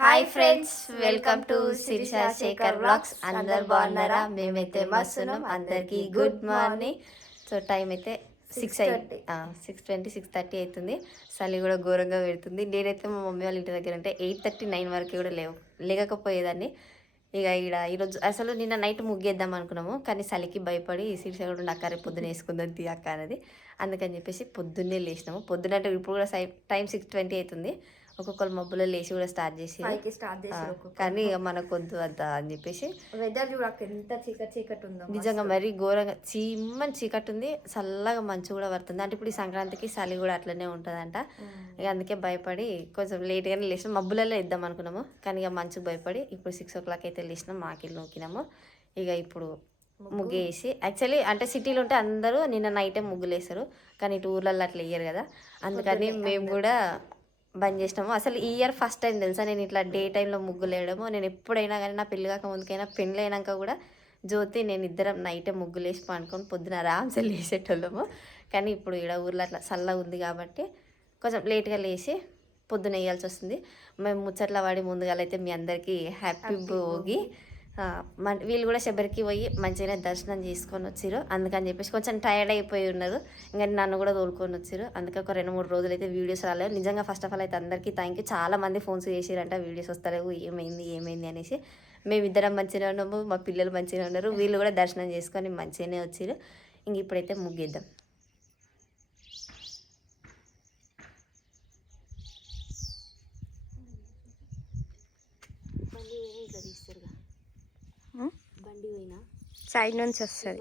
Hi friends welcome to Sirisha Shekhar vlogs అందరు బాగున్నారా? మేమైతే మస్తున్నాం. అందరికి గుడ్ మార్నింగ్. సో టైం అయితే సిక్స్ అయింది సిక్స్ ట్వంటీ సిక్స్ థర్టీ అవుతుంది. చలి కూడా ఘోరంగా పెడుతుంది. నేనైతే మా మమ్మీ వాళ్ళ ఇంటి దగ్గర అంటే ఎయిట్ థర్టీ నైన్ వరకు కూడా లేవు. లేకపోయేదాన్ని. ఇక ఈడ ఈరోజు అసలు నిన్న నైట్ ముగ్గేద్దాం అనుకున్నాము. కానీ చలికి భయపడి శిరీష కూడా అక్క రేపు పొద్దున వేసుకుందాం తీ అక్క అనేది అందుకని చెప్పేసి పొద్దున్నే లేచినాము. పొద్దున అంటే ఇప్పుడు కూడా టైం సిక్స్ ట్వంటీ అవుతుంది. ఒక్కొక్కరు మబ్బులో లేచి కూడా స్టార్ట్ చేసి స్టార్ట్ చేసారు కానీ ఇక మనకు వద్దు అంత అని చెప్పేసి వెదర్ చూడక ఎంత చీకటి చీకటి ఉందో నిజంగా మరీ ఘోరంగా చీమ్మని చీకటి ఉంది చల్లగా మంచు కూడా పడుతుంది. అంటే ఇప్పుడు ఈ సంక్రాంతికి చలి కూడా అట్లనే ఉంటుందంట. ఇక అందుకే భయపడి కొంచెం లేట్గానే లేచినాం. మబ్బులలో ఇద్దాం అనుకున్నాము కానీ ఇక మంచుకు భయపడి ఇప్పుడు సిక్స్ ఓ క్లాక్ అయితే లేచినాం మాకిల్లు నూకినాము ఇక ఇప్పుడు ముగ్గు? వేసి యాక్చువల్లీ అంటే సిటీలో ఉంటే అందరూ నిన్న నైటే ముగ్గులు వేస్తారు కానీ ఇటు ఊర్లలో అట్లా వేయరు కదా. అందుకని మేము కూడా బంద్ చేసినాము. అసలు ఈ ఇయర్ ఫస్ట్ టైం తెలుసా? నేను ఇట్లా డే టైంలో ముగ్గులు వేయడము. నేను ఎప్పుడైనా కానీ నా పెళ్ళి కాక ముందుకైనా పెళ్ళి అయినాక కూడా జ్యోతి నేను ఇద్దరం నైటే ముగ్గులు వేసి పండుకొని పొద్దున ఆరామ్సే లేచేటోళ్ళము. కానీ ఇప్పుడు ఇక్కడ ఊర్లో అట్లా చల్లగా ఉంది కాబట్టి కొంచెం లేట్గా లేచి పొద్దున వేయాల్సి వస్తుంది. మేము ముచ్చట్ల వాడి ముందుగా అయితే మీ అందరికీ హ్యాపీ భోగి. వీళ్ళు కూడా శబరికి పోయి మంచిగానే దర్శనం చేసుకొని వచ్చారు అందుకని చెప్పేసి కొంచెం టైర్డ్ అయిపోయి ఉన్నారు ఇంకా నన్ను కూడా తోలుకొని వచ్చారు అందుకే ఒక రెండు మూడు రోజులు అయితే వీడియోస్ రాలేదు. నిజంగా ఫస్ట్ ఆఫ్ ఆల్ అయితే అందరికీ థ్యాంక్ యూ చాలా మంది ఫోన్స్ చేసిరంట వీడియోస్ వస్తలేవు ఏమైంది ఏమైంది అనేసి. మేమిద్దరం మంచిగా ఉన్నాము మా పిల్లలు మంచిగా ఉన్నారు. వీళ్ళు కూడా దర్శనం చేసుకొని మంచిగానే వచ్చారు ఇంక ఇప్పుడైతే ముగిద్దాం బండి పోయినా సైడ్ నుంచి వస్తుంది.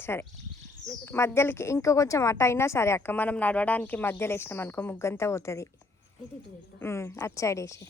సరే. మధ్యలోకి ఇంకో కొంచెం అటు అయినా సరే అక్క మనం నడవడానికి మధ్యలో వేసినాం అనుకో ముగ్గంతా పోతుంది. అటు సైడ్ వేసి.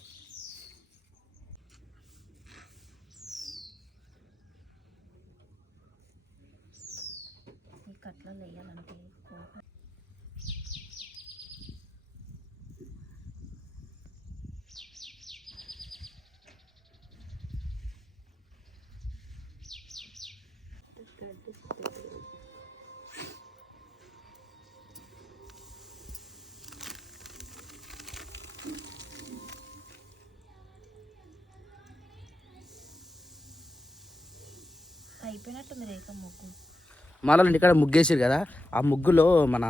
అయిపోయినట్టుంది రేఖ ముగ్గు. మళ్ళీ ఇక్కడ ముగ్గేసారు కదా ఆ ముగ్గులో మన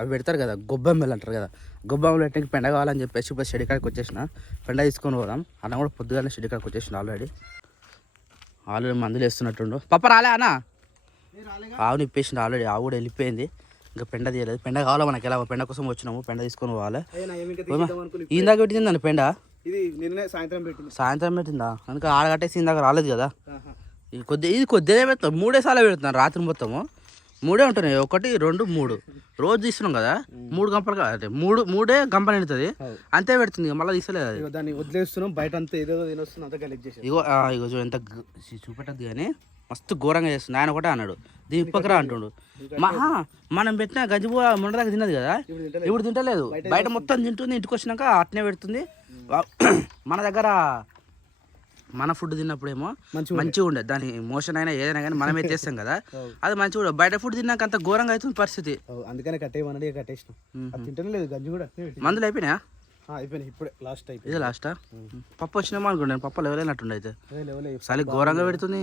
అవి పెడతారు కదా గొబ్బెమ్మలు అంటారు కదా. గొబ్బెమ్మలు పెట్టడానికి పెండ కావాలని చెప్పేసి ఇప్పుడు షెడ్ కాడికి వచ్చేసిన పెండ తీసుకొని పోదాం. అన్న కూడా పొద్దుగానే షెడ్ కాడికి వచ్చేసిన ఆల్రెడీ ఆల్రెడీ మందులు వేస్తున్నట్టుండు. పప్ప రాలే అన్న? ఆవు నిప్పేసిండు ఆల్రెడీ ఆవు కూడా వెళ్ళిపోయింది. ఇంకా పెండ తీయలేదు. పెండ కావాలా మనకి? ఎలా? పెండ కోసం వచ్చినాము పెండ తీసుకొని పోవాలి. ఇందాక పెట్టింది నన్ను పెండ? ఇది నిన్నే సాయంత్రం పెట్టింది సాయంత్రం పెట్టిందా? అందుకే ఆడగట్టేసి ఇందాక రాలేదు కదా. ఇది కొద్ది ఇది కొద్దిగా పెడతాం మూడే సార్లు పెడుతున్నాను రాత్రి మొత్తము. మూడే ఉంటున్నాయి. ఒకటి రెండు మూడు. రోజు తీస్తున్నాం కదా. మూడు గంపలు అంటే మూడు మూడే గంపలు నిండుతుంది అంతే పెడుతుంది. మళ్ళీ తీసలేదు అది. దాన్ని వదిలేస్తున్నాం. బయట అంతా ఏదేదో తినొస్తుంది. అంతా చేసి ఇగో ఇగో ఎంత చూపెట్టద్దు కానీ మస్తు ఘోరంగా చేస్తుంది. ఆయన ఒకటే అన్నాడు. దీని పక్కన అంటుండు. మహా మనం పెట్టిన గంజిబు ముండదాకా తిన్నది కదా. ఇప్పుడు తింటలేదు. బయట మొత్తం తింటుంది. ఇంటికి వచ్చినాక అట్నే పెడుతుంది. మన దగ్గర మన ఫుడ్ తిన్నప్పుడేమో మంచిగా ఉండే. దాని మోషన్ అయినా ఏదైనా కానీ మనమే చేస్తాం కదా. అది మంచిగా ఉండదు బయట ఫుడ్ తిన్నాక అంత ఘోరంగా అవుతుంది పరిస్థితి. అందుకనే కట్టేయమన్నాడు ఇక కట్టేసినాం. తింటనే లేదు గంజి కూడా. మందులు అయిపోయినాయా? ఆ, అయిపోయినాయి ఇప్పుడే లాస్ట్ అయిపోయింది ఇదే లాస్టా పప్పు వచ్చినామో అనుకున్నాను పప్పు లెవెలైనట్టుండే అయితే చలి ఘోరంగా పెడుతుంది.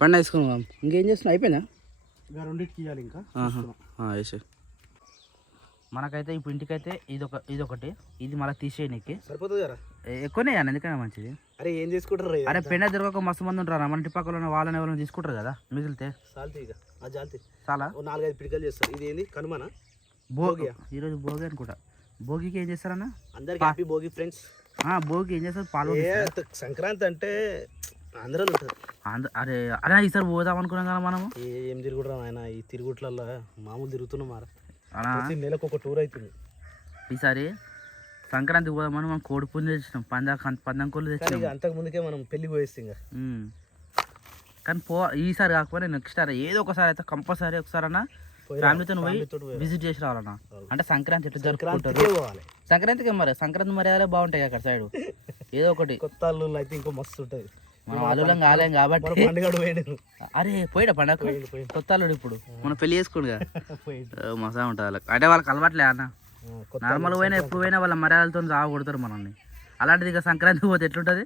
పండ వేసుకున్నాం ఇంకేం చేస్తున్నావు? అయిపోయిందా? ఇక రెండింటికి ఇవ్వాలి ఇంకా. వేసే మనకైతే ఇప్పుడు ఇంటికైతే ఇదొక ఇదొకటి. ఇది మళ్ళీ తీసేయనికి. సరిపోతుంది కదా ఎక్కువనే అన్న ఎందుకైనా మంచిది? అరే ఏం చేసుకుంటారు రే? అరే పెండ తిరగక మస్తు మంది ఉంటారు మన ఇంటి పక్కన వాళ్ళని ఎవరైనా తీసుకుంటారు కదా మిగిలితే? సాల్తీ ఇక. ఆ జాల్తీ. చాలా నాలుగైదు పిడికలు చేస్తారు. ఇది ఏంది? కనుమన? భోగి ఈరోజు భోగి అనుకుంటా. భోగికి ఏం చేస్తారన్న? అందరికి హ్యాపీ భోగి ఫ్రెండ్స్ ఆ, భోగి ఏం చేస్తారు? పాలు సంక్రాంతి అంటే అందరూ ఉంటుంది. ఆంధ్ర- అరే అరే ఈసారి పోదాం అనుకున్నాం కదా మనము. ఏ ఏం తిరుగుతాం ఆయన ఈ తిరుగుట్లల్లో మామూలు తిరుగుతున్నాం మారా. నెలకు ఒక టూర్ అవుతుంది ఈసారి సంక్రాంతి పోదామని మనం కోడి పుంజు తెచ్చినాం పందా పందం కోళ్ళు తెచ్చినాం. అంతకు ముందుకే మనం పెళ్ళి పోయేస్తాం. కానీ పో ఈసారి కాకపోతే నెక్స్ట్ సారి ఏదో ఒకసారి అయితే కంపల్సరీ ఒకసారి అన్న ఫ్యామిలీతో పోయి. విజిట్ చేసి రావాలన్న. అంటే సంక్రాంతి ఎట్లా జరుపుకుంటారు? సంక్రాంతికే మరి సంక్రాంతి మర్యాదలే బాగుంటాయి అక్కడ సైడ్. ఏదో ఒకటి. కొత్త అల్లు అయితే ఇంకో మస్తు ఉంటుంది. మనం అల్లులం కాలేం కాబట్టి. అరే పోయిడా పండగ. కొత్త అల్లుడు ఇప్పుడు. మనం పెళ్ళి చేసుకోండి పోయిండు. మసా ఉంటుంది వాళ్ళకి. అంటే వాళ్ళకి అలవాట్లే అన్న. నార్మల్ పోయినా ఎప్పుడు పోయినా వాళ్ళ మర్యాదలతో జావ కొడతారు మనల్ని. అలాంటిది ఇక సంక్రాంతి పోతే ఎట్లుంటుంది?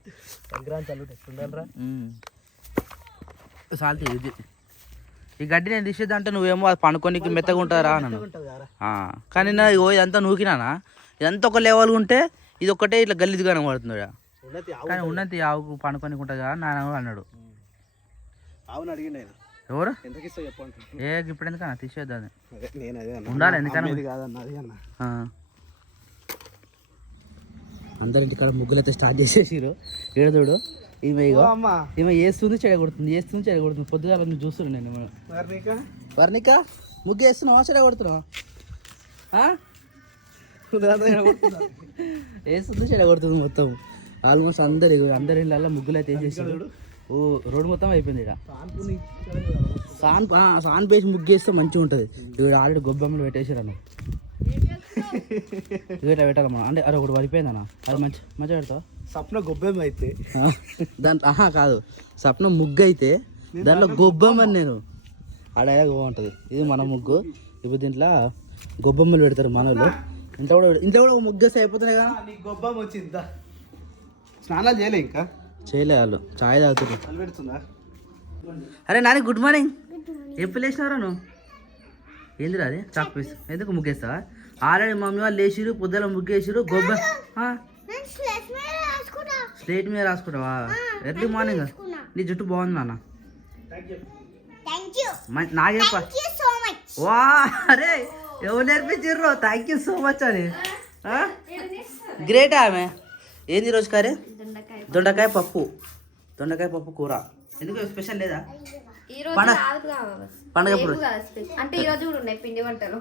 సంక్రాంతి ఎట్లుండాలిరా? సాల్తీ ఇది. ఈ గడ్డి నేను తీసేద్దా అంటే నువ్వేమో అది పండుకోనికి మెత్తగా ఉంటుంది ఆ, కానీ నా ఇగో ఇదంతా నూకినానా? ఇదంతా ఒక లెవెల్ ఉంటే ఇది ఒకటే ఇట్లా గల్లీది కనబడుతుంది. ఉన్నతి కానీ ఉన్నది ఆవుకు పండుకొని ఉంటుంది కదా నాన్న అన్నాడు. ఆవుని అడిగిండు ఎవరు? ఏ ఇప్పుడు ఎందుకన్నా తీసేద్దాం అది. అదే నేను అదే అన్నా. ఉండాలి ఎందుకన్నా. అందరింటి కాడ ముగ్గులు అయితే స్టార్ట్ చేసేసిరు ఏడదోడు ఈమె ఈమె వేస్తుంది చెడగొడుతుంది వేస్తుంది చెడగొడుతుంది పొద్దుగా నువ్వు చూస్తున్నాను నేను వర్ణిక? ముగ్గు వేస్తున్నావా? చెడగొడుతున్నావా ఆ? వేస్తుంది చెడగొడుతుంది మొత్తం? ఆల్మోస్ట్ అందరి అందరి ఇళ్ళల్లో ముగ్గులు అయితే వేసేసారు ఓ రోడ్డు మొత్తం అయిపోయింది ఇక్కడ సాన్ సాన్ పేసి ముగ్గు వేస్తే మంచిగా ఉంటుంది. ఇక్కడ ఆల్రెడీ గొబ్బెమ్మలు పెట్టేసారు అన్న ఇట్లా పెట్టాలమ్మా అంటే అరే ఒకటి పడిపోయిందన్న. అది మంచి మంచిగా పెడతావా? సప్న గొబ్బెమ్మ అయితే. దాంట్లో ఆహా కాదు. సప్న ముగ్గు అయితే దాంట్లో గొబ్బమ్మని నేను. ఆడ బాగుంటుంది. ఇది మన ముగ్గు. ఇప్పుడు దీంట్లో గొబ్బమ్మలు పెడతారు మనోళ్ళు. ఇంట్లో కూడా ఇంట్లో కూడా ఒక ముగ్గు వేస్తే అయిపోతున్నాయి కదా. గొబ్బమ్మ వచ్చిందా. స్నానాలు చేయలే ఇంకా? చేయలే వాళ్ళు. చాయ్ పెడుతుందా అరే నాని గుడ్ మార్నింగ్ ఎప్పుడు లేచినారా నువ్వు? ఏందిరా అది? Chalk piece. ఎందుకు ముగ్గేస్తావా? ఆల్రెడీ మమ్మీ వాళ్ళు లేచిరు పొద్దుల ముగ్గేసిరు గొబ్బ? స్లేట్ మీద రాసుకుంటావా? ఎర్లీ మార్నింగ్ నీ జుట్టు బాగుంది నాన్న. చెప్ప వా అరే ఎవరు నేర్పించారు థ్యాంక్ యూ సో మచ్ అని. గ్రేట్ ఆమె? ఏంది ఈరోజు కర్రీ? దొండకాయ పప్పు. దొండకాయ పప్పు. కూర. ఎందుకు స్పెషల్ లేదా? ఈ రోజు పండగ అంటే ఈ రోజు పిండి వంటలు.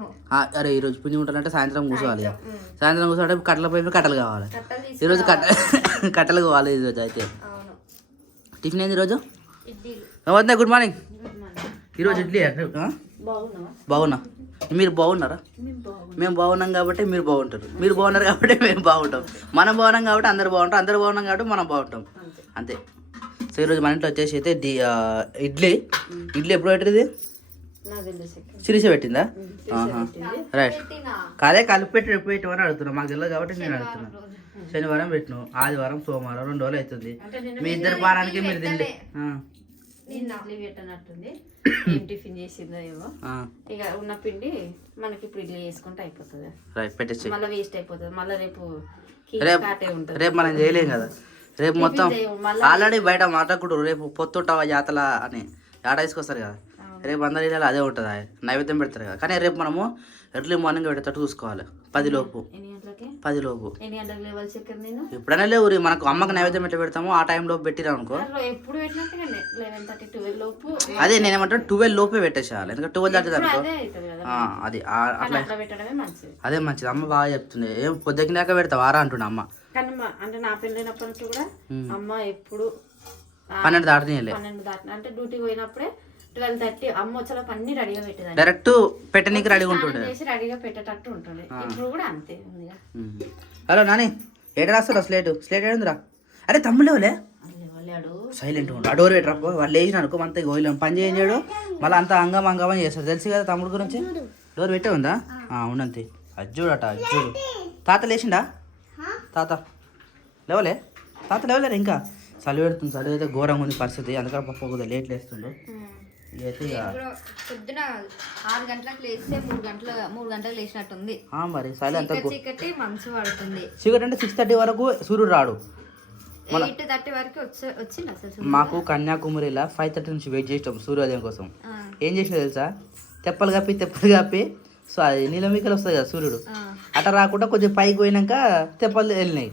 అరే పిండి ఉంటానంటే సాయంత్రం కూర్చోవాలి. సాయంత్రం కూర్చోంటే కట్టెల పై మీద కట్టెలు కావాలి. ఈరోజు కట్ట కట్టెలు కావాలి ఈరోజు అయితే. అవును. టిఫిన్ ఏంది ఈరోజు? వద్దా గుడ్ మార్నింగ్. ఈరోజు ఇడ్లీ బాగున్నా. మీరు బాగున్నారా? మేము బాగున్నాం కాబట్టి మీరు బాగుంటారు. మీరు బాగున్నారు కాబట్టి మేము బాగుంటాం. మనం బాగున్నాం కాబట్టి అందరు బాగుంటాం అందరు బాగున్నాం కాబట్టి మనం బాగుంటాం. అంతే. సో ఈరోజు మన ఇంట్లో వచ్చేసి అయితే ఇడ్లీ. ఇడ్లీ ఎప్పుడు పెట్టింది? సిరిస పెట్టిందా. రైట్. పెట్టినా? కాదే కలిపి పెట్టి పెట్టమని అడుగుతున్నా. మాకు తెలియదు కాబట్టి నేను అడుగుతున్నా. శనివారం పెట్టిన. ఆదివారం సోమవారం రెండు రోజులు అవుతుంది. మీ ఇద్దరు వారానికి మీరు తిండి నిన్న. ఇడ్లీ పెట్టనట్టుంది. ఏం టిఫిన్ చేసిందో ఏమో. ఇక ఉన్న పిండి మనకి ఇప్పుడు ఇడ్లీ చేసుకుంటే అయిపోతుంది. రైట్ పెట్టేసి మళ్ళీ వేస్ట్ అయిపోతుంది. మళ్ళీ రేపు రేపు రేపు మనం చేయలేం కదా. రేపు మొత్తం ఆల్రెడీ బయట మాట్లాడుకుంటారు. రేపు పొత్తుంటావా జాతల అని. ఆడ తీసుకొస్తారు కదా. రేపు అందరి అదే ఉంటుంది? నైవేద్యం పెడతారు కదా. కానీ రేపు మనము ఎర్లీ మార్నింగ్ పెడతాడు చూసుకోవాలి. పది లోపు ఎన్ని గంటలకి? పది లోపు ఎన్ని గంటలకు లేవాలి చక్కెర నేను ఎప్పుడైనా లేవు మనకు అమ్మకి నైవేద్యం ఎట్లా పెడతామో ఆ టైం లోపు పెట్టిరా అనుకో అదే నేనేమంటాను ట్వెల్వ్ లోపే పెట్టేసేయాలి. ఎందుకంటే ట్వెల్వ్ దాటింది అనుకో. అదే అట్లా. అదే మంచిది. అమ్మ బాగా చెప్తుంది. ఏం పొద్దుకినాక పెడతా వారా అంటున్నా అమ్మ. కానీ మా- అంటే నా పెళ్ళైనప్పటి నుంచి కూడా అమ్మ ఎప్పుడు పన్నెండు దాటినాయిలే పన్నెండు దాటిన అంటే డ్యూటీకి పోయినప్పుడే ట్వెల్వ్ థర్టీ అమ్మ వచ్చేలోపు అన్ని రెడీగా పెట్టేదాన్ని డైరెక్ట్ పెట్టనీకి రెడీగా ఉంటుండే. చేసి రెడీగా పెట్టేటట్టు ఉంటుంది ఇప్పుడు కూడా అంతే ఉందిగా. హలో నాని ఏట రాస్తారా స్లేట్ స్లేట్ ఏడుందిరా? అరే వాళ్ళాడు సైలెంట్ ఉండు. ఆ డోర్ పెట్టరా? వాళ్ళు లేచిన అనుకో అంత గోయిలం పని చేయడు. మళ్ళీ అంత అంగం అంగమని చేస్తారు. తెలుసు కదా తమ్ముడు గురించి? డోర్ పెట్టే ఉందా? ఉన్నంతే అజ్జుడట అజ్జుడు తాత లేచిండా? తాత. లేవలే? తాత లేవలేరు ఇంకా? చలి పెడుతుంది చలి అయితే ఘోరంగా ఉంది పరిస్థితి. అందుకని పప్పు కొద్దిగా లేట్ లేస్తుండు. పొద్దున ఆరు గంటలకు లేస్తే మూడు గంటల మూడు గంటలకు లేచినట్టుంది. ఆ, మరి చలి అంత చీకటి చీకటి మంచు పడుతుంది. చీకటి అంటే సిక్స్ థర్టీ వరకు సూర్యుడు రాడు. ఎయిట్ థర్టీ వరకు వచ్చి వచ్చింది అసలు మాకు కన్యాకుమారిలో ఫైవ్ థర్టీ నుంచి వెయిట్ చేసాం సూర్యోదయం కోసం. ఏం చేసినా తెలుసా? తెప్పలు కప్పి తెప్పలు కప్పి సో అది నీలమికలు వస్తుంది కదా సూర్యుడు. ఆ. అట్లా రాకుండా కొంచెం పైకి పోయినాక తెప్పలు వెళ్ళినాయి.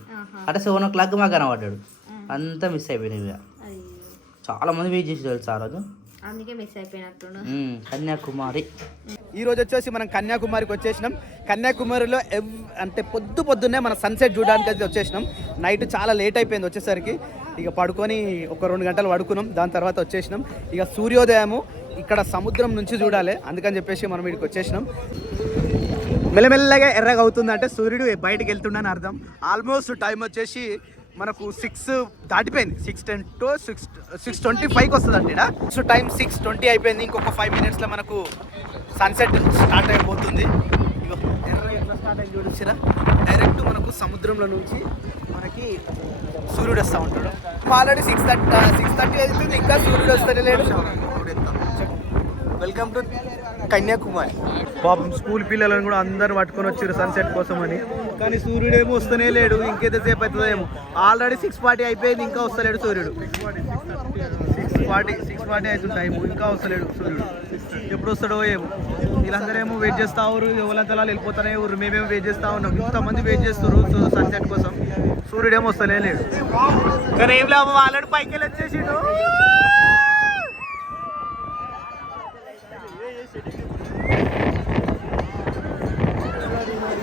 అట్లా సెవెన్ ఓ క్లాక్ మాకు కనబడ్డాడు. అంతా మిస్ అయిపోయినాయి ఇక. చాలా మంది వెయిట్ చేసి తెలుసు ఆ రోజు? అందుకే మిస్ అయిపోయినట్టు కన్యాకుమారి. ఈ రోజు వచ్చేసి మనం కన్యాకుమారికి వచ్చేసినాం. కన్యాకుమారిలో ఎవ్ అంటే పొద్దు పొద్దున్నే మన సన్సెట్ చూడడానికి అయితే వచ్చేసినాం. నైట్ చాలా లేట్ అయిపోయింది వచ్చేసరికి. ఇక పడుకొని ఒక రెండు గంటలు పడుకున్నాం. దాని తర్వాత వచ్చేసినాం. ఇక సూర్యోదయము ఇక్కడ సముద్రం నుంచి చూడాలి. అందుకని చెప్పేసి మనం ఇక్కడికి వచ్చేసినాం. మెల్లమెల్లగా ఎర్రగా అవుతుంది అంటే సూర్యుడు బయటకు వెళ్తుండని అర్థం. ఆల్మోస్ట్ టైం వచ్చేసి మనకు సిక్స్ దాటిపోయింది. Six ten to six six twenty ఫైవ్కి వస్తుంది అండి సో టైం సిక్స్ ట్వంటీ అయిపోయింది. ఇంకొక ఫైవ్ మినిట్స్లో మనకు సన్సెట్ స్టార్ట్ అయిపోతుంది. ఇగో ఎర్ర ఎట్లా స్టార్ట్ అయింది చూడొచ్చిరా డైరెక్ట్ మనకు సముద్రంలో నుంచి మనకి సూర్యుడు వస్తూ ఉంటాడు. Already six thirty six thirty అవుతుంది. ఇంకా సూర్యుడు వస్తూనే లేడు వెల్కమ్ టు కన్యాకుమారి. పాపం స్కూల్ పిల్లలను కూడా అందరు పట్టుకొని వచ్చారు సన్సెట్ కోసం అని కానీ సూర్యుడు ఏమో వస్తూనే లేడు ఇంకెంతసేపు అవుతుందో ఏమో. ఆల్రెడీ సిక్స్ ఫార్టీ అయిపోయింది ఇంకా వస్తలేడు సూర్యుడు. సిక్స్ ఫార్టీ సిక్స్ ఫార్టీ అవుతుంది టైం ఇంకా వస్తలేడు సూర్యుడు. ఎప్పుడు వస్తాడో ఏమో. వీళ్ళందరూ ఏమో వెయిట్ చేస్తా ఉన్నారు ఎవరంతలా వెళ్ళిపోతానే ఊరు మేమేమో వెయిట్ చేస్తా ఉన్నాం. ఇంతమంది వెయిట్ చేస్తారు సన్సెట్ కోసం. సూర్యుడు ఏమో వస్తలే లేడు కానీ ఏం లాభం ఆల్రెడీ పైకి వెళ్ళి వచ్చేసిండు.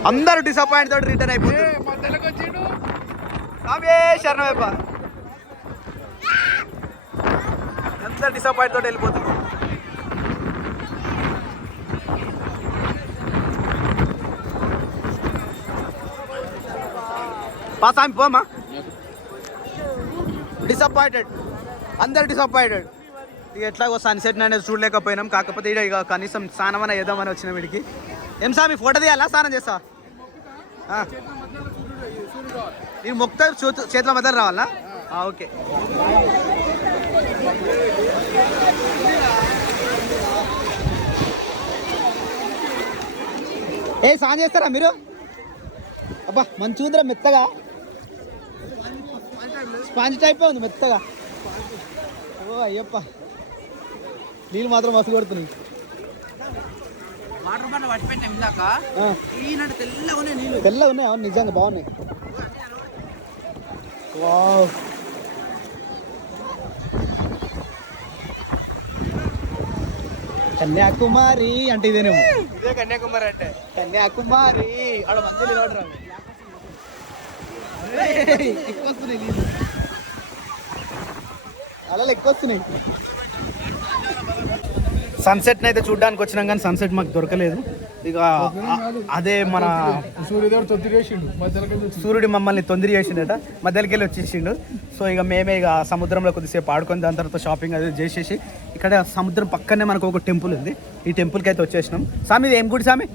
అందరూ డిసప్పాయింట్ తోటి రిటర్న్ స్వామి శరణమైప అందరు డిసప్పాయింట్ తోటి వెళ్ళిపోతారు. పా స్వామి పోమా డిసప్పాయింటెడ్ అందరు డిసప్పాయింటెడ్ ఇక ఎట్లాగో సన్సెట్ అనేది చూడలేకపోయినాం. కాకపోతే ఇక కనీసం స్నానం అన్న చేద్దామని వచ్చిన వీడికి. ఏం స్వామి ఫోటో తీయాలా? స్నానం చేస్తా. నేను మొక్త చేతుల మధ్య రావాలా? ఓకే. ఏ సాంగ్ చేస్తారా మీరు? అబ్బా మంచి ఉందిరా మెత్తగా. స్పాంజ్ టైప్ ఉంది మెత్తగా. ఓ అయ్యప్ప. నీళ్ళు మాత్రం మస్తు కొడుతున్నాయి. వాటర్ బండ పట్టి పెట్టినాం ఇందాక? ఆ. ఈనాడు తెల్లగా ఉన్నాయి నీళ్ళు తెల్లగా ఉన్నాయి అవును నిజంగా బాగున్నాయి. వావ్. కన్యాకుమారి అంటే ఇదేనేమో? ఇదే కన్యాకుమారి అంటే. కన్యాకుమారి. ఆడ మంచి నిలబడరా? ఎక్కువ వస్తున్నాయి అలా ఎక్కువ వస్తున్నాయి. సన్సెట్ అయితే చూడడానికి వచ్చినాం కానీ సన్సెట్ మాకు దొరకలేదు. ఇక అదే మన సూర్యుడు మమ్మల్ని తొందర చేసిండట మధ్యలోకి వెళ్ళి వచ్చేసిండు. సో ఇక మేమే ఇక సముద్రంలో కొద్దిసేపు ఆడుకొని దాని తర్వాత షాపింగ్ అది చేసేసి ఇక్కడ సముద్రం పక్కనే మనకు ఒక టెంపుల్ ఉంది. ఈ టెంపుల్కి అయితే వచ్చేసినాం. స్వామి ఇది ఏం గుడి స్వామి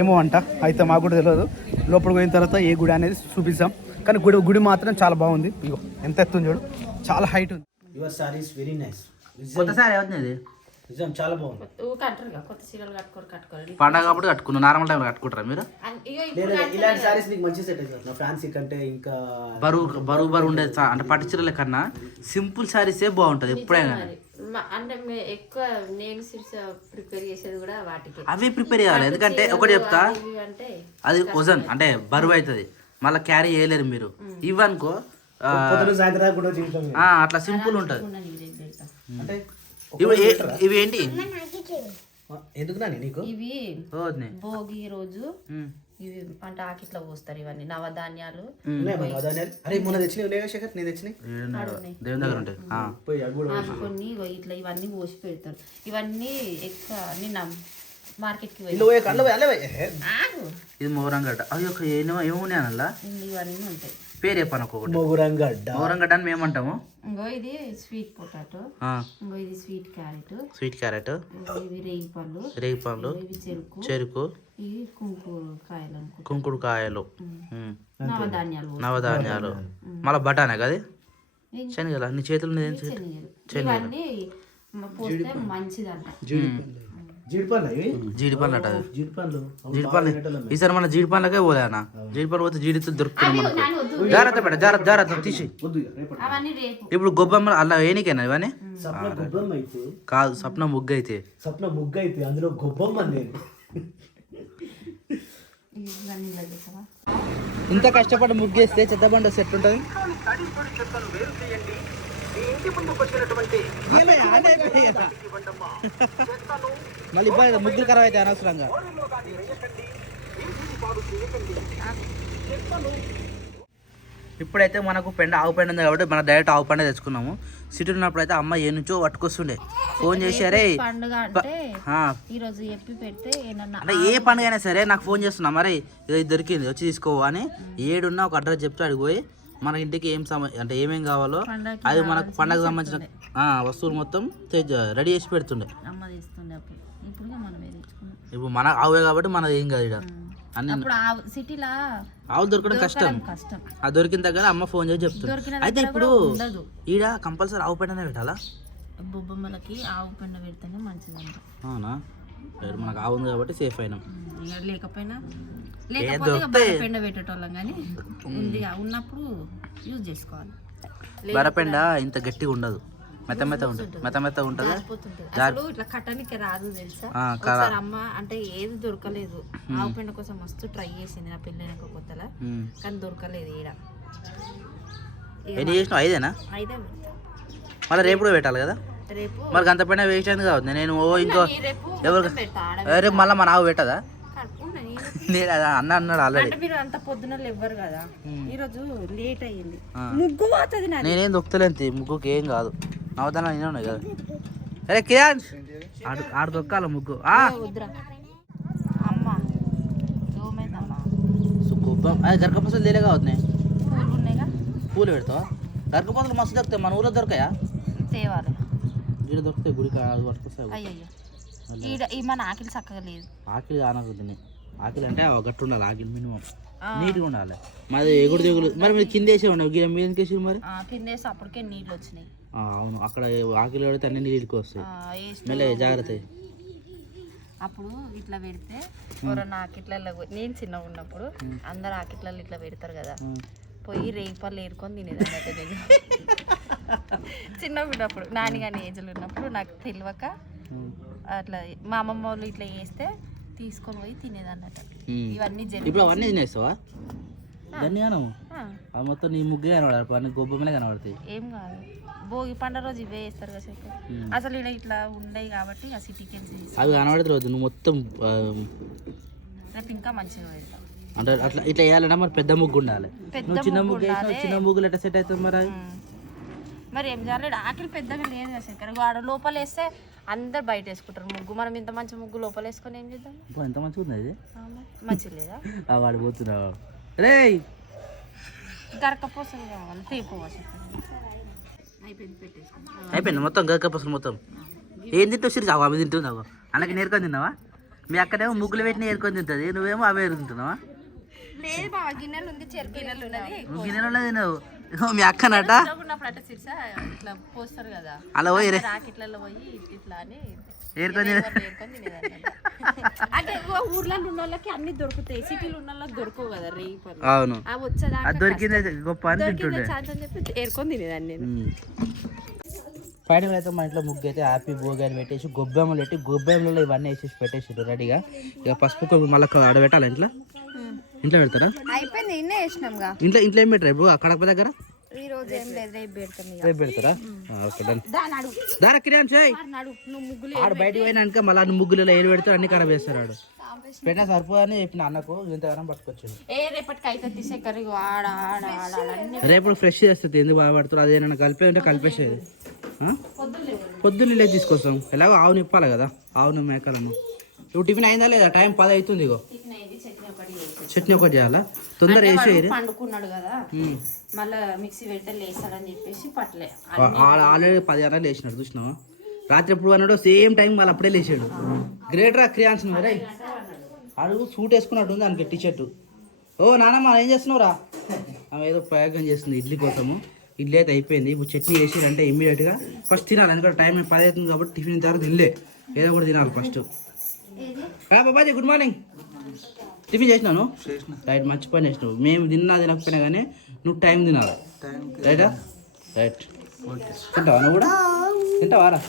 ఏమో అంట. అయితే మాకు కూడా తెలియదు లోపలికి పోయిన తర్వాత ఏ గుడి అనేది చూపిస్తాం కానీ గుడి గుడి మాత్రం చాలా బాగుంది. ఇగో ఎంత ఎత్తుంది చూడు. చాలా హైట్ ఉంది. యువర్ సారీస్ వెరీ నైస్ కొత్తసారి అవుతుంది నిజం చాలా బాగుంది. ఊక అంటారు కదా కొత్త కట్టుకోరు కట్టుకోరు. పండగ కాబట్టి కట్టుకున్నాను నార్మల్ టైం కట్టుకుంటారా మీరు? ఇలాంటి సారీస్ నీకు మంచి సెట్ అవుతుంది ఫ్యాన్సీ కంటే ఇంకా బరువు బరువు బరువు ఉండే అంటే పట్టు చీరల కన్నా సింపుల్ సారీసే బాగుంటది ఎప్పుడైనా అంటే ఎక్కువ నేను ప్రిపేర్ చేసేది కూడా వాటికి. అవి ప్రిపేర్ చేయాలి. ఎందుకంటే ఒకటి చెప్తా. అది వజన్ అంటే బరువు అవుతుంది. మళ్ళీ క్యారీ చేయలేరు మీరు. ఇవనుకో ఆ, అట్లా సింపుల్ ఉంటుంది. అంటే ఇవి ఏ- ఇవి ఏంటి ఎందుకు నాని నీకు? ఇవి. భోగి రోజు. ఇవి అంటే ఆకిట్లో పోస్తారు ఇవన్నీ నవధాన్యాలు. అరే మొన్న తెచ్చినాయి శేఖర్? నేను. దేవుని దగ్గర కొన్ని ఇట్లా ఇవన్నీ పోసి పెడతారు. ఇవన్నీ ఎక్కువ నిన్న. ఏ, ఆగు. ఇది మోరంగడ్డ అవి ఒక ఏమో ఏమున్నాయి ఇవన్నీ ఉంటాయి. పేరు చెప్పాను ఒక్కొక్కటి మొగురంగడ్డ మోరంగడ్డ అని మేము అంటాము ఇంకో ఇది స్వీట్ పొటాటో. ఇంకో ఇది స్వీట్ క్యారెట్. Sweet carrot. ఇవి రేగి పళ్ళు రేగి పండ్లు ఇవి చెరుకు. చెరుకు. ఇవి కుంకుడు కాయలు కుంకుడు కాయలు. నవధాన్యాలు. నవధాన్యాలు. మళ్ళీ బఠానే కదా శనగల? నీ చేతులు. ఇవన్నీ పోస్తే మంచిదంట. జీడిపండ్లు అట. జీడిపండ్లు జీడి పండ్లు ఈసారి మన జీడి పండ్లకే పోలేనా జీడి పండ్లు పోతే జీడితో దొరుకుతుంది మనకు. జాగ్రత్త పెట్ట జాగ్రత్త జాగ్రత్త తీసి. ఇప్పుడు గొబ్బెమ్మ అలా ఏనికేనా ఇవన్నీ? సప్న గొబ్బమ్మ అయితే. కాదు సప్న ముగ్గు అయితే. సప్న ముగ్గు అయితే అందులో గొబ్బమ్మ ఇంత కష్టపడి ముగ్గేస్తే చెత్తబండి సెట్ ఉంటుంది? మళ్ళీ ఇబ్బంది ముగ్గులు ఖరాబ్ అయితే అనవసరంగా. ఇప్పుడైతే మనకు పెండ ఆవు పెండ ఉంది కాబట్టి మన డైరెక్ట్ ఆవు పెండ తెచ్చుకున్నాము. సిటీ ఉన్నప్పుడు అయితే అమ్మ ఏ నుంచో పట్టుకొస్తుండే. ఫోన్ చేసి అరే పండుగ ప- అంటే ఆ, ఈ రోజు చెప్పి పెడితే ఏమన్నా అంటే ఏ పండుగ అయినా సరే నాకు ఫోన్ చేస్తున్నా మరి ఇది దొరికింది వచ్చి తీసుకోవు అని ఏడున్నా ఒక అడ్రస్ చెప్తే అడిగి పోయి మన ఇంటికి ఏం అంటే ఏమేం కావాలో అది మనకు పండగ సంబంధించిన వస్తువులు మొత్తం రెడీ చేసి పెడుతుండే. ఇప్పుడు మన ఆవే కాబట్టి మనది ఏం కాదు ఇక్కడ సిటీలా ఆవులు దొరకడం కష్టం. ఆ దొరికిన దగ్గర అమ్మ ఫోన్ చేసి చెప్తుంది. అయితే ఇప్పుడు. ఈడ కంపల్సరీ ఆవు పెండనే పెట్టాలా? బొబ్బమ్మలకి ఆవు పెండ పెడితేనే మంచిదంట. అవునా? మనకు ఆవు ఉంది కాబట్టి సేఫ్ అయినాం. లేకపోయినా లేకపోతే పెండ పెట్టేటోళ్ళం కానీ ఉంది ఉన్నప్పుడు యూజ్ చేసుకోవాలి. బరపెండ ఇంత గట్టిగా ఉండదు. మెత్త మెత్త ఉంటుంది. మెత్త మెత్త ఉంటుంది. అసలు ఇట్లా కట్టడానికి రాదు తెలుసా? ఒకసారి అమ్మ అంటే ఏది దొరకలేదు. ఆవు పెండ కోసం మస్తు ట్రై చేసింది నా పెళ్ళైనాక కొత్తలా. కానీ దొరకలేదు ఈడ. ఎన్ని చేసినావు? ఐదేనా? పెడతా. మళ్ళీ రేపు కూడా పెట్టాలి కదా? రేపు. మరి అంత పైన వేస్ట్ అయింది కావద్దు నేను ఓ ఇంకో ఈ ఎవరు రేపు మళ్ళీ మన ఆవు పెట్టదా. నేను అన్న అన్నాడు ఆల్రెడీ మీరు అంత పొద్దున ఇవ్వరు కదా. ఈరోజు లేట్ అయ్యింది. ముగ్గు పోతుంది నేనేం దొక్కుతలేంది ముగ్గుకి ఏం కాదు. నవ్వుతానా నేను ఉన్నాయి కదా. అరే కియాన్ ఆడు ఆడు దొక్కాల ముగ్గు. అది గరకపసలు తేలే కావద్దు పూలు పెడతావా? గరకపసలు మస్తు దొరుకుతాయి మన ఊళ్ళో దొరకాయా? తేవాలి. ఇక్కడ దొరుకుతాయి గుడికి అది పట్టుకొస్తాయి ఈడ ఈ మన ఆకిలి చక్కగా లేదు. ఆకిలి కానకొద్దు ఆకిలి అంటే గట్టు ఉండాలి ఆకిలి మినిమం. నీట్గా ఉండాలి. మాది ఎగుడు దిగులు మరి మీరు కింద వేసే ఉండవు గిడ మీద వేసి మరి? ఆ, కిందేసి అప్పటికే నీళ్ళు వచ్చినాయి. అవును. అక్కడ ఆకిలి పెడితే అన్ని నీళ్ళకి వస్తాయి. మెల్ల జాగ్రత్త అప్పుడు ఇట్లా పెడితే ఎవరన్నా ఆకిట్లలో నేను చిన్నగా ఉన్నప్పుడు అందరు ఆకిట్లలో ఇట్లా పెడతారు కదా. పోయి రేపళ్ళు ఏరుకొని తినేదాన్ని అయితే నేను. చిన్నగా ఉన్నప్పుడు నాని కానీ ఏజ్లో ఉన్నప్పుడు నాకు తెలియక అట్లా మా అమ్మమ్మ వాళ్ళు ఇట్లా చేస్తే తీసుకొని పోయి తినేదన్నట ఉమ్. ఇవన్నీ ఇప్పుడు అవన్నీ తినేస్తావా? కాను అది మొత్తం నీ ముగ్గే కనబడాలి అన్ని గొప్పమనే కనబడతాయి. ఏం కాదు. భోగి పండుగ రోజు ఇవే వేస్తారు కదా చెప్పు. అసలు ఇక్కడ ఇట్లా ఉండయి కాబట్టి ఆ సిటీకి వెళ్ళి అవి కనబడితే రోజు నువ్వు మొత్తం రేపు ఇంకా మంచిగా పెడతాం. అంటే అట్లా ఇట్లా వేయాలన్నా మరి పెద్ద ముగ్గు ఉండాలి. నువ్వు చిన్న ముగ్గు. చిన్న ముగ్గులు ఎట్లా సెట్ అవుతుంది మరి? మరి ఏం చేయాలి ఆకలి పెద్దగా లేదు కదా శంకర్. ఆడ లోపల వేస్తే అందరు బయట వేసుకుంటారు ముగ్గు. మనం ఇంత మంచి ముగ్గు లోపల వేసుకొని ఏం చేద్దాం? ఎంత మంచిగా ఉంది ఇది మంచి లేదా? వాడు పోతున్నావు రే గరకపోసం కావాలి. తేపోవాలి అయిపోయింది మొత్తం గక్కపసలు మొత్తం. ఏం తింటావు సిరి? అవి తింటున్నావు అన్నకి నేర్కొని తిన్నావా? మీ అక్కడేమో ముగ్గులు పెట్టిన ఏరుకొని తింటుంది. నువ్వేమో అవే తింటున్నావా? లేదు బావ గిన్నెలు ఉంది చెరుకు గిన్నెలు ఉన్నది. నువ్వు గిన్నెలో తిన్నావు ఇగో మీ అక్కనట? అలా పోయి రే. రాకెట్లలో పోయి ఇట్లా అని ఏరుకొని అంటే ఊర్లలో ఉన్న వాళ్ళకి అన్ని దొరుకుతాయి. సిటీలో ఉన్న వాళ్ళకి దొరకవు కదా రేపలు అవును. అవి వచ్చేదాకా అది దొరికిందే గొప్ప అని తింటుండే ఛాన్స్ అని చెప్పి ఏరుకొని తినేదాన్ని నేను. ఫైనల్ అయితే మా ఇంట్లో ముగ్గు అయితే హ్యాపీ భోగి అని పెట్టేసి గొబ్బెమ్మలు పెట్టి గొబ్బెమ్మలలో ఇవన్నీ వేసేసి పెట్టేసారు రెడీగా. ఇక పసుపు మళ్ళీ ఆడ పెట్టాలి ఇంట్లో? ఇంట్లో పెడతారా? అయిపోయింది ఇన్నే వేసినాంగా ఇంట్లో ఇంట్లో ఏం పెట్టరు? ఇప్పుడు అక్కడ దగ్గర? ఈ రోజు ఏం లేదు రేపు పెడతాం ఇక రేపు పెడతారా? ఆ, ఓకే డన్. దారా కిరాన్ చేయి. ఆడు బయటకు పోయినాక మళ్ళీ అన్ని ముగ్గులలో ఏరు పెడతారు అన్ని ఖరాబ్ చేస్తారు ఆడు. పెట్టినా సరిపోదని చెప్పిన అన్నకు ఇంతగానం పట్టుకొచ్చింది ఏ రేపటికి అయితే తీసే కర్రీ ఆడ ఆడ ఆడ ఆడ అన్ని రేపు ఫ్రెష్ చేస్తుంది ఎందుకు బాధపడుతారు అది ఏమైనా కలిపే ఉంటే కలిపేసేది ఆ? పొద్దున్న లేదు తీసుకొస్తాం. ఎలాగో ఆవు నిప్పాలి కదా ఆవును మేకలమ్మ. ఇప్పుడు టిఫిన్ అయిందా లేదా? టైం పది అవుతుంది ఇగో. చట్నీ ఒకటి చేయాలా. తొందర వేసేయరు పండుకున్నాడు కదా మళ్ళా మిక్సీ పెడితే లేస్తాడని చెప్పేసి పట్టలే. ఆల్రెడీ పది గంటలు లేచినాడు చూసినావా? రాత్రి ఎప్పుడు అన్నాడు సేమ్ టైం వాళ్ళు అప్పుడే లేచాడు. గ్రేట్ రా క్రియాన్స్ మరే అడుగు సూట్ వేసుకున్నట్టు ఉంది దానికి టీ షర్టు ఓ నానమ్మ ఏం చేస్తున్నావురా? ఆమె ఏదో ప్రయోగం చేస్తుంది ఇడ్లీ కోసము. ఇడ్లీ అయితే అయిపోయింది. ఇప్పుడు చట్నీ వేసిరంటే ఇమ్మీడియట్గా ఫస్ట్ తినాలి. ఎందుకంటే టైం పది అవుతుంది కాబట్టి టిఫిన్ తర్వాత తినలే. ఏదో కూడా తినాలి first Babaji good morning tiffin చేసినాను రైట్ మంచి పని చేసినావు మేము తిన్నా తినకపోయినా కానీ నువ్వు టైం తినాలి. రైటా? రైట్. తింటావా నువ్వు కూడా? తింటావారా?